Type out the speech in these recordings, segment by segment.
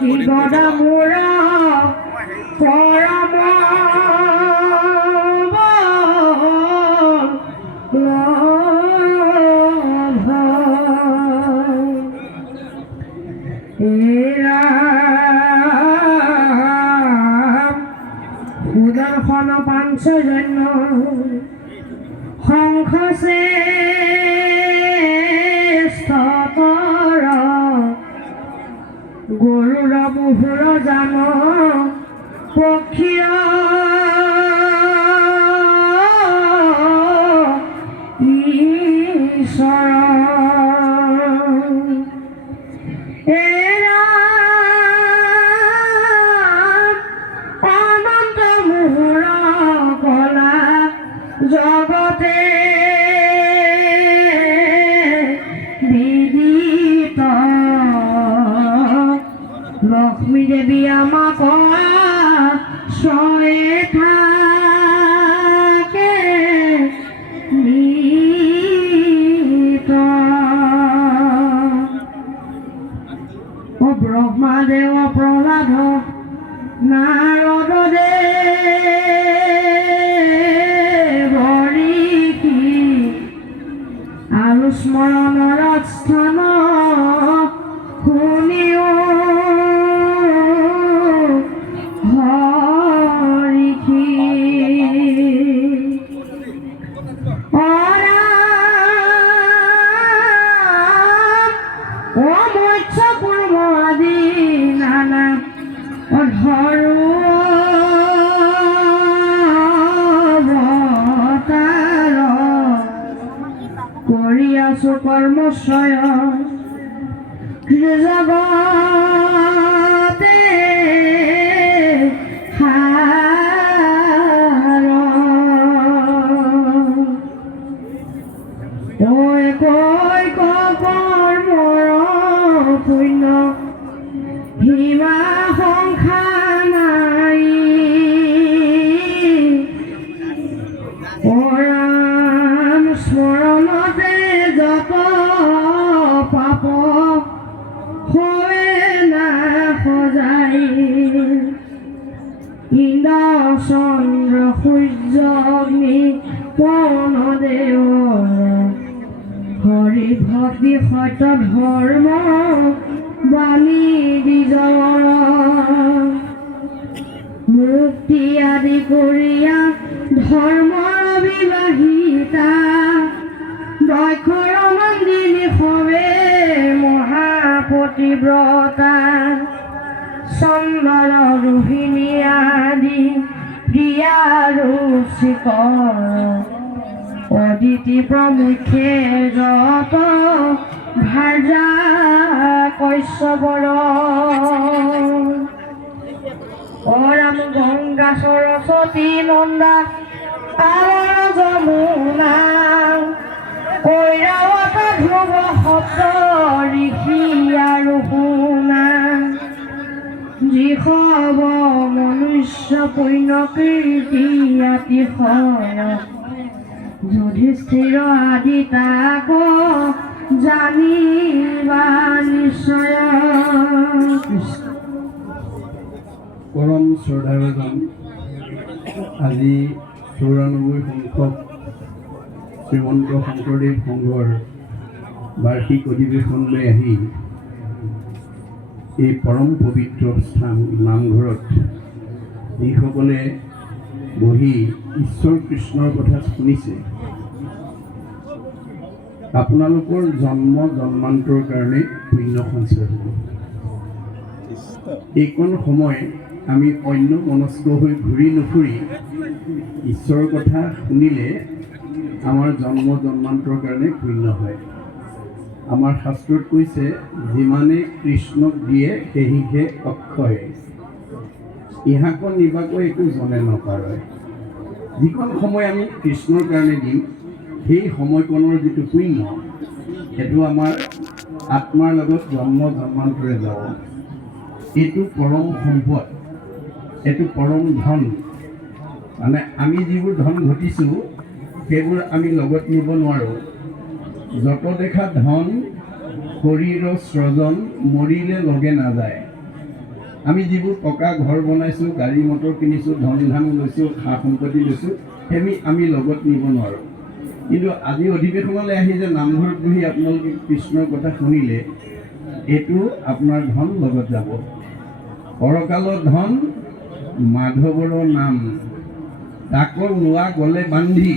গদা মোৰ পৰম সুদৰ্শন পাঞ্চজন্য শংখশ্ৰেষ্ঠতৰ গৰুড় মুহুৰ জান পক্ষীয় ঈশ্বৰ জগতে বিদিত লক্ষ্মী দেৱী আমাক চয়ে থাকে নিত ও ব্ৰহ্মাদেৱ প্ৰহ্লাদ নাৰদ আৰু স্মৰণৰ স্থান শুনিও হৰিষি মৎস্য কুৰ্ম আদি নানা ধৰো কৰি আছো কৰ্মশ্ৰয় জগতে কৈ কৈ কৰ্মৰ পুণ্য হিমা সংখ্যা নাই স্মৰণতে যত পাপ হয় না সজাই ইন্দ্ৰ চন্দ্ৰ সূৰ্য অগ্নি পৱন দেৱ হৰি ভক্তি সত্য ধৰ্ম বাণী বিজয় মুক্তি আদি কৰিয়া ধৰ্মৰ অবিবাহিতা দক্ষৰ মন্দিনী সবে মহাপতিব্ৰতা চন্দন ৰোহিণী আদি প্ৰিয়া ৰুচিকৰ অদিতি প্ৰমুখে যত ভাৰ্যা কশ্যপৰ অৰাম গংগা সৰস্বতী নন্দা পাৱন যমুনা ঐৰাৱত ধ্ৰুৱ সপ্ত ঋষি আৰু শুনা যিসৱ মনুষ্য পুণ্য কীৰ্তি আতিশয় যুধিষ্ঠিৰ আদি তাক জানিবা নিশ্চয়। পৰম শ্ৰদ্ধাভাজন আজি ৯৪ সংখ্যক শ্ৰীমন্ত শংকৰদেৱ সংঘৰ বাৰ্ষিক অধিৱেশনলৈ আহি এই পৰম পবিত্ৰ স্থান নামঘৰত যিসকলে বহি ঈশ্বৰ কৃষ্ণৰ কথা শুনিছে, আপোনালোকৰ জন্ম জন্মান্তৰ কাৰণে পুণ্য সঞ্চয় হ'ব। এইকণ সময় আমি অন্য মনস্ক হৈ ঘূৰি নুফুৰি ঈশ্বৰৰ কথা শুনিলে আমাৰ জন্ম জন্মান্তৰ কাৰণে পুণ্য হয়। আমাৰ শাস্ত্ৰত কৈছে, যিমানে কৃষ্ণক দিয়ে সেহিহে অক্ষয়, ইহাকো নিবাকো একো জনে নপাৰে। যিকণ সময় আমি কৃষ্ণৰ কাৰণে দিম, সেই সময়কণৰ যিটো পুণ্য, সেইটো আমাৰ আত্মাৰ লগত জন্ম জন্মান্তৰে যাব। এইটো পৰম সম্পদ, এইটো পৰম ধন। মানে আমি যিবোৰ ধন ঘটিছোঁ সেইবোৰ আমি লগত নিব নোৱাৰোঁ। যত দেখা ধন শৰীৰৰ স্ৰজন মৰিলে লগে নাযায়। আমি যিবোৰ টকা ঘৰ বনাইছোঁ, গাড়ী মটৰ কিনিছোঁ, ধন ধান লৈছোঁ, সা সম্পত্তি লৈছোঁ, সেইবোৰ আমি লগত নিব নোৱাৰোঁ। কিন্তু আজি অধিৱেশনলৈ আহি যে নামঘৰত বহি আপোনালোকে কৃষ্ণৰ কথা শুনিলে, এইটো আপোনাৰ ধন লগত যাব। পৰকালৰ ধন মাধৱৰ নাম, তাকো লোৱা গ'লে বান্ধি,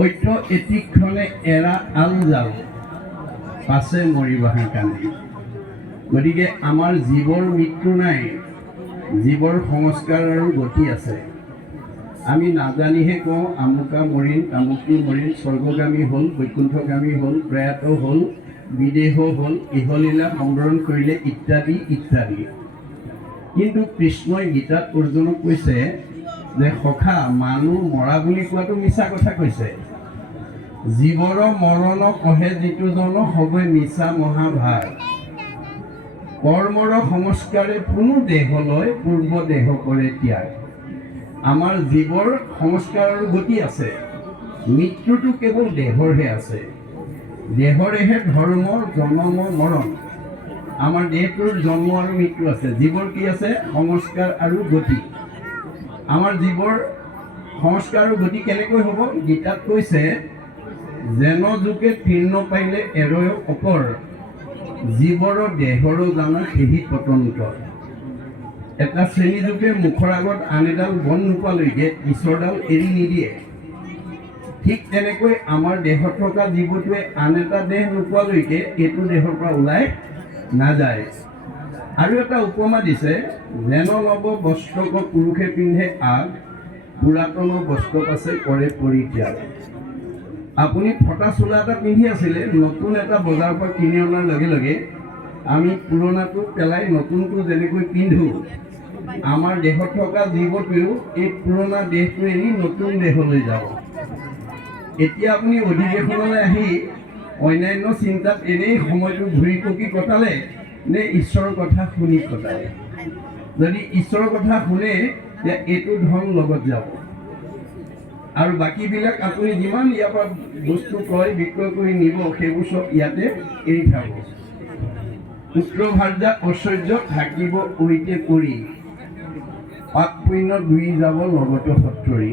ঐক্য এটিক্ষণে এৰা আল যাও, পাছে মৰিবাহে কান্দি। গতিকে আমাৰ জীৱৰ মৃত্যু নাই, জীৱৰ সংস্কাৰ আৰু গতি আছে। আমি নাজানিহে কওঁ আমুকা মৰিল, তামুকটো মৰিল, স্বৰ্গগামী হ'ল, বৈকুণ্ঠগামী হ'ল, প্ৰয়াত হ'ল, বিদেহ হ'ল, ইহলীলা সংবৰণ কৰিলে ইত্যাদি ইত্যাদি। কিন্তু কৃষ্ণই গীতাত অৰ্জুনক কৈছে যে সখা, মানুহ মৰা বুলি কোৱাটো মিছা কথা কৈছে। জীৱৰ মৰণ কহে যিটো জন, সবে মিছা মহাভাৰ। কৰ্মৰ সংস্কাৰে পুনু দেহলৈ, পূৰ্ব দেহ কৰে ত্যাগ। আমাৰ জীৱৰ সংস্কাৰৰ গতি আছে, মৃত্যুটো কেৱল দেহৰহে আছে। দেহৰেহে ধৰ্ম জনম মৰণ। আমাৰ দেহটোৰ জন্ম আৰু মৃত্যু আছে, জীৱৰ কি আছে? সংস্কাৰ আৰু গতি। আমাৰ জীৱৰ সংস্কাৰ আৰু গতি কেনেকৈ হ'ব? গীতাত কৈছে, যেন যুগে তৃণ পাইলে এৰয় অপৰ, জীৱৰ দেহৰ জানা সেহি পতন্ত্ৰ। এটা শ্ৰেণী যুগে মুখৰ আগত আন এডাল বন নোপোৱালৈকে ঈশ্বৰডাল এৰি নিদিয়ে। ঠিক তেনেকৈ আমাৰ দেহত থকা জীৱটোৱে আন এটা দেহ নোপোৱালৈকে এইটো দেহৰ পৰা ওলাই নাযায়। আৰু এটা উপমা দিছে, যেন নৱ বস্ত্ৰক পুৰুষে পিন্ধে আগ, পুৰাতন বস্ত্ৰ পাছে কৰে পৰিত্যাগ। আপুনি ফটা চোলা এটা পিন্ধি আছিলে, নতুন এটা বজাৰৰ পৰা কিনি অনাৰ লগে লগে আমি পুৰণাটো পেলাই নতুনটো যেনেকৈ পিন্ধো, আমাৰ দেহত থকা জীৱটোৱেও এই পুৰণা দেহটো এৰি নতুন দেহলৈ যাব। এতিয়া আপুনি অধিৱেশনলৈ আহি অন্যান্য চিন্তাত এনেই সময়টো ঘূৰি পকি কটালে নে ঈশ্বৰৰ কথা শুনি কটালে? যদি ঈশ্বৰৰ কথা শুনে, যে এইটো ধন লগত যাব, আৰু বাকীবিলাক আপুনি যিমান ইয়াৰ পৰা বস্তু ক্ৰয় বিক্ৰয় কৰি নিব, সেইবোৰ চব ইয়াতে এৰি থাক। পুত্ৰ ভাৰ্যা ঐশ্বৰ্য থাকিব ঐতে কৰি, পাপ পুণ্য দুই যাব লগত সত্তৰি।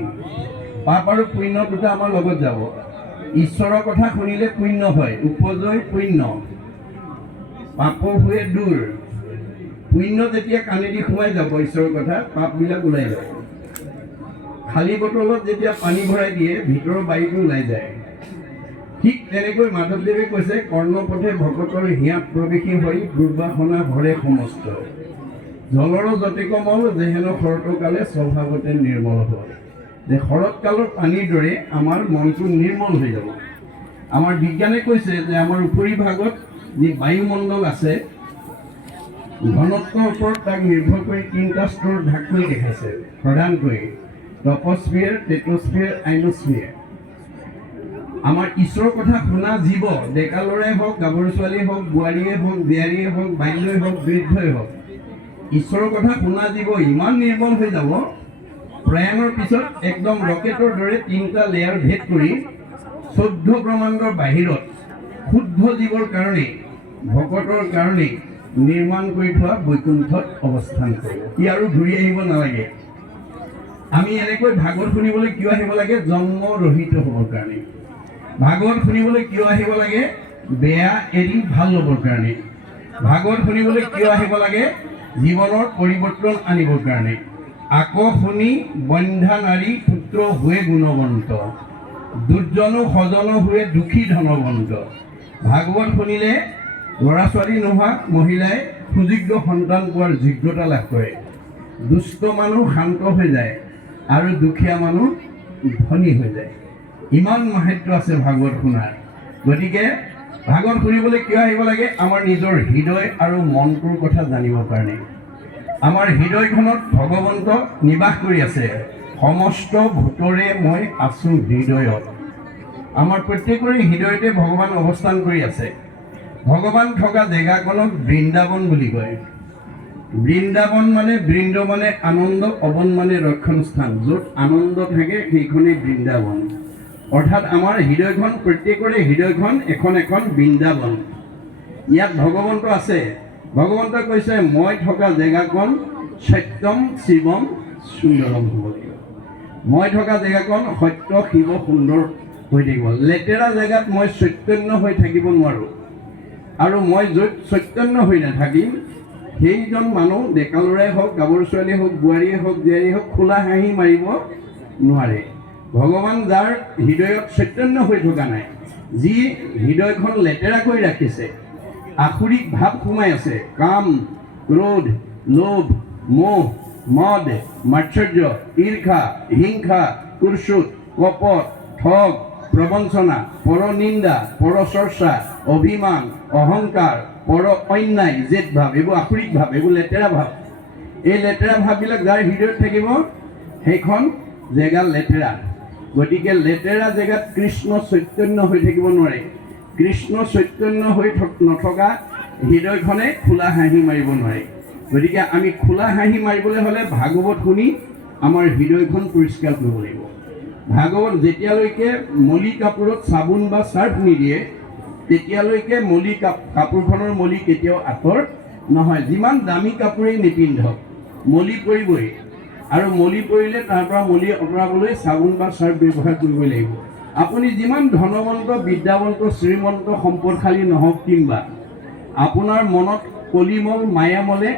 পাপ আৰু পুণ্য দুটা আমাৰ লগত যাব। ঈশ্বৰৰ কথা শুনিলে পুণ্য হয়, উপজয় পুণ্য, পাপ हुए দূৰ। পুণ্য যেতিয়া কাণেদি সোমাই যাব ঈশ্বৰৰ কথা, পাপবিলাক ওলাই যাব। খালী বটলত যেতিয়া পানী ভৰাই দিয়ে, ভিতৰৰ বায়ুটো ওলাই যায়। ঠিক তেনেকৈ মাধৱদেৱে কৈছে, কৰ্ণপথে ভকতৰ হিয়াত প্ৰৱেশী হৈ, দুৰ্বাসনা ভৰে সমস্ত। জলৰ যতে কমল, যেহেন শৰতকালে স্বভাৱতে নিৰ্মল হয়। যে শৰৎকালৰ পানীৰ দৰে আমাৰ মনটো নিৰ্মল হৈ যাব। আমাৰ বিজ্ঞানে কৈছে যে আমাৰ উপৰিভাগত যি বায়ুমণ্ডল আছে, ঘনত্বৰ ওপৰত তাক নিৰ্ভৰ কৰি তিনিটা স্তৰ ভাগ কৰি দেখাইছে প্ৰধানকৈ, ট্ৰপস্ফিয়াৰ, টেট্ৰস্ফিয়াৰ, আইনস্ফিয়াৰ। আমাৰ ঈশ্বৰৰ কথা শুনা জীৱ, ডেকা ল'ৰাই হওক, গাভৰু ছোৱালীয়ে হওক, বোৱাৰীয়ে হওক, জীয়াৰীয়ে হওক, বাল্যই হওক, বৃদ্ধই হওক, ঈশ্বৰৰ কথা শুনা জীৱ ইমান নিৰ্মল হৈ যাব, প্ৰয়াণৰ পিছত একদম ৰকেটৰ দৰে তিনিটা লেয়াৰ ভেদ কৰি 14 ব্ৰহ্মাণ্ডৰ বাহিৰত শুদ্ধ জীৱৰ কাৰণে, ভকতৰ কাৰণে নিৰ্মাণ কৰি থোৱা বৈকুণ্ঠত অৱস্থান কৰিব। ই আৰু ঘূৰি আহিব নালাগে। আমি এনেকৈ ভাগৱত শুনিবলৈ কিয় আহিব লাগে? জন্ম ৰহিত হ'বৰ কাৰণে। ভাগৱত শুনিবলৈ কিয় আহিব লাগে? বেয়া এৰি ভাল হ'বৰ কাৰণে। ভাগৱত শুনিবলৈ কিয় আহিব লাগে? জীৱনৰ পৰিৱৰ্তন আনিবৰ কাৰণে। আকৌ শুনি বন্ধা নাৰী পুত্ৰ हुए গুণৱন্ত, দুৰ্জনো সজন हुए দুখী ধনৱন্ত। ভাগৱত শুনিলে ল'ৰা ছোৱালী নোহোৱা মহিলাই সুযোগ্য সন্তান পোৱাৰ যোগ্যতা লাভ কৰে। দুষ্ট মানুহ শান্ত হৈ যায় আৰু দুখীয়া মানুহ ধনী হৈ যায়। ইমান মাহাত্য আছে ভাগৱত শুনাৰ। গতিকে ভাগৱত শুনিবলৈ কিয় আহিব লাগে? আমাৰ নিজৰ হৃদয় আৰু মনটোৰ কথা জানিবৰ কাৰণে। আমাৰ হৃদয়খনত ভগৱন্ত নিবাস কৰি আছে। সমস্ত ভূতৰে মই আছোঁ হৃদয়ত। আমাৰ প্ৰত্যেকৰে হৃদয়তে ভগৱান অৱস্থান কৰি আছে। ভগৱান থকা জেগাখনক বৃন্দাবন বুলি কয়। বৃন্দাবন মানে, বৃন্দ মানে আনন্দ, অবন মানে ৰক্ষণ স্থান। য'ত আনন্দ থাকে সেইখনেই বৃন্দাবন। অৰ্থাৎ আমাৰ হৃদয়খন, প্ৰত্যেকৰে হৃদয়খন এখন এখন বৃন্দাবন। ইয়াত ভগৱন্ত আছে। ভগৱন্তই কৈছে মই থকা জেগাকণ সত্যম শিৱম সুন্দৰম হ'ব লাগিব। মই থকা জেগাকণ সত্য শিৱ সুন্দৰ হৈ থাকিব। লেতেৰা জেগাত মই চৈতন্য হৈ থাকিব নোৱাৰোঁ। আৰু মই য'ত চৈতন্য হৈ নাথাকিম সেইজন মানুহ ডেকা ল'ৰাই হওক, গাভৰু ছোৱালীয়ে হওক, বোৱাৰীয়ে হওক, জীয়াৰীয়ে হওক খোলা হাঁহি মাৰিব নোৱাৰে। ভগৱান যাৰ হৃদয়ত চৈতন্য হৈ থকা নাই, যি হৃদয়খন লেতেৰা কৰি ৰাখিছে, আসুৰিক ভাৱ সোমাই আছে, কাম, ক্ৰোধ, লোভ, মোহ, মদ, মাৎসৰ্য, ঈৰ্ষা, হিংসা, কুৰ্চুট, কপট, ঠগ, প্ৰবঞ্চনা, পৰনিন্দা, পৰচৰ্চা, অভিমান, অহংকাৰ, পৰ অন্যায়, জেদ ভাৱ, এইবোৰ আসুৰিক ভাৱ, এইবোৰ লেতেৰা ভাৱ। এই লেতেৰা ভাৱবিলাক যাৰ হৃদয়ত থাকিব সেইখন জেগা লেতেৰা। গতিকে লেতেৰা জেগাত কৃষ্ণ চৈতন্য হৈ থাকিব নোৱাৰে। কৃষ্ণ চৈতন্য হৈ নথকা হৃদয়খনে খোলা হাঁহি মাৰিব নোৱাৰে। গতিকে আমি খোলা হাঁহি মাৰিবলৈ হ'লে ভাগৱত শুনি আমাৰ হৃদয়খন পৰিষ্কাৰ কৰিব লাগিব। ভাগৱত যেতিয়ালৈকে মলি কাপোৰত চাবোন বা চাৰ্ফ নিদিয়ে তেতিয়ালৈকে মলি কাপোৰখনৰ মলি কেতিয়াও আঁতৰ নহয়। যিমান দামী কাপোৰেই নিপিন্ধক মলি পৰিবই, আৰু মলি পৰিলে তাৰ পৰা মলি আঁতৰাবলৈ চাবোন বা চাৰ্ফ ব্যৱহাৰ কৰিবই লাগিব। আপুনি যিমান ধনৱন্ত, বিদ্যাৱন্ত, শ্ৰীমন্ত, সম্পদশালী নহওক কিম্বা আপোনাৰ মনত কলিমল মায়ামলে